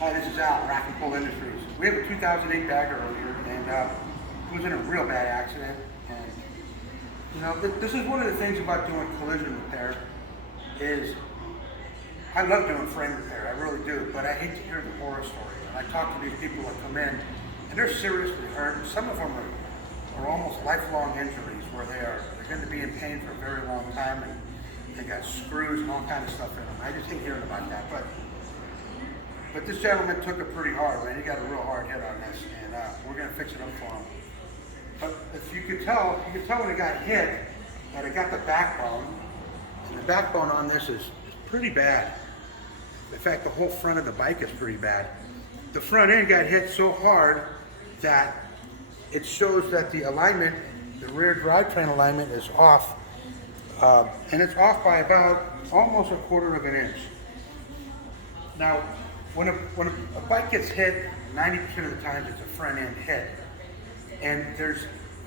Hi, this is Al, Rack and Pull Industries. We have a 2008 Bagger earlier, and it was in a real bad accident. And you know, this is one of the things about doing collision repair is I love doing frame repair, I really do, but I hate to hear the horror stories. And I talk to these people that come in, and they're seriously hurt. Some of them are almost lifelong injuries where they're going to be in pain for a very long time, and they got screws and all kind of stuff in them. I just hate hearing about that. But this gentleman took it pretty hard, man. He got a real hard hit on this, and we're going to fix it up for him. But if you could tell when it got hit that it got the backbone, and the backbone on this is pretty bad. In fact, the whole front of the bike is pretty bad. The front end got hit so hard that it shows that the alignment, the rear drivetrain alignment is off, and it's off by about almost 1/4 of an inch. Now, when a bike gets hit, 90% of the time it's a front end hit. And there's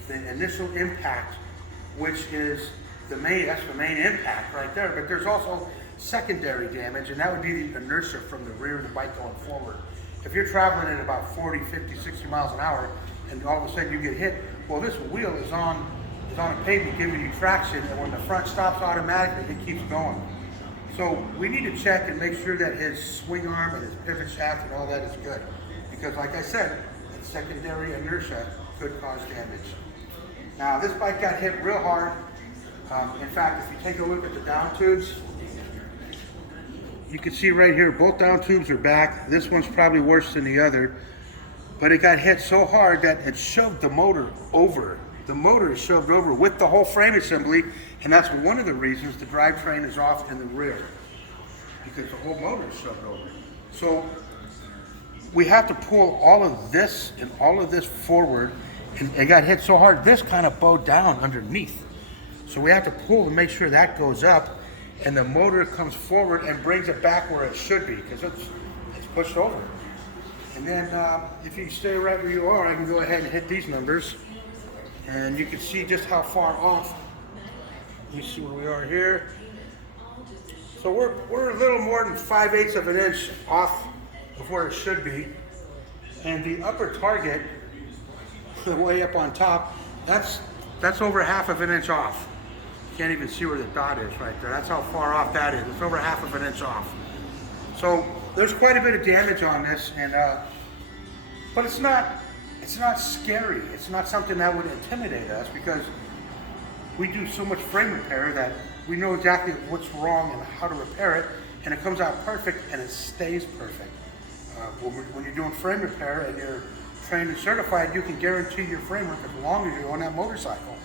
the initial impact, which is that's the main impact right there. But there's also secondary damage, and that would be the inertia from the rear of the bike going forward. If you're traveling at about 40, 50, 60 miles an hour, and all of a sudden you get hit, well, this wheel is on a pavement giving you traction, and when the front stops automatically, it keeps going. So we need to check and make sure that his swing arm and his pivot shaft and all that is good. Because like I said, that secondary inertia could cause damage. Now this bike got hit real hard. In fact, if you take a look at the down tubes, you can see right here, both down tubes are back. This one's probably worse than the other. But it got hit so hard that it shoved the motor over. The motor is shoved over with the whole frame assembly, and that's one of the reasons the drivetrain is off in the rear, because the whole motor is shoved over. So we have to pull all of this and all of this forward, and it got hit so hard, this kind of bowed down underneath. So we have to pull to make sure that goes up, and the motor comes forward and brings it back where it should be, because it's pushed over. And then if you stay right where you are, I can go ahead and hit these numbers. And you can see just how far off. You see where we are here. So we're a little more than 5/8 of an inch off of where it should be. And the upper target, way up on top, that's over 1/2 of an inch off. You can't even see where the dot is right there. That's how far off that is. It's over 1/2 of an inch off. So there's quite a bit of damage on this, and but it's not scary. It's not something that would intimidate us, because we do so much frame repair that we know exactly what's wrong and how to repair it, and it comes out perfect and it stays perfect. When you're doing frame repair and you're trained and certified, you can guarantee your framework as long as you're on that motorcycle.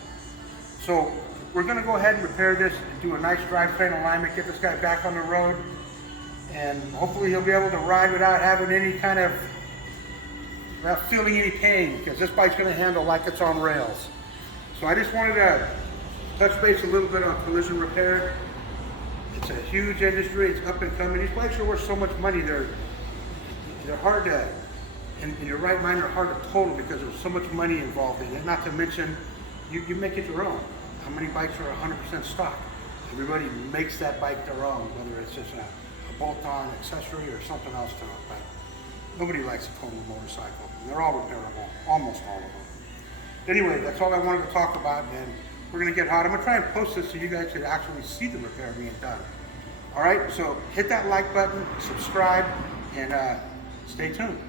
So we're going to go ahead and repair this and do a nice drivetrain alignment, get this guy back on the road, and hopefully he'll be able to ride without having any kind of without feeling any pain, because this bike's going to handle like it's on rails. So I just wanted to touch base a little bit on collision repair. It's a huge industry. It's up and coming. These bikes are worth so much money. They're hard to, in your right mind, they're hard to total because there's so much money involved in it. Not to mention, you make it your own. How many bikes are 100% stock? Everybody makes that bike their own, whether it's just a bolt-on accessory or something else to it. But nobody likes a total motorcycle. They're all repairable, almost all of them. Anyway, that's all I wanted to talk about, and we're going to get hot. I'm going to try and post this so you guys can actually see the repair being done. All right, so hit that like button, subscribe, and stay tuned.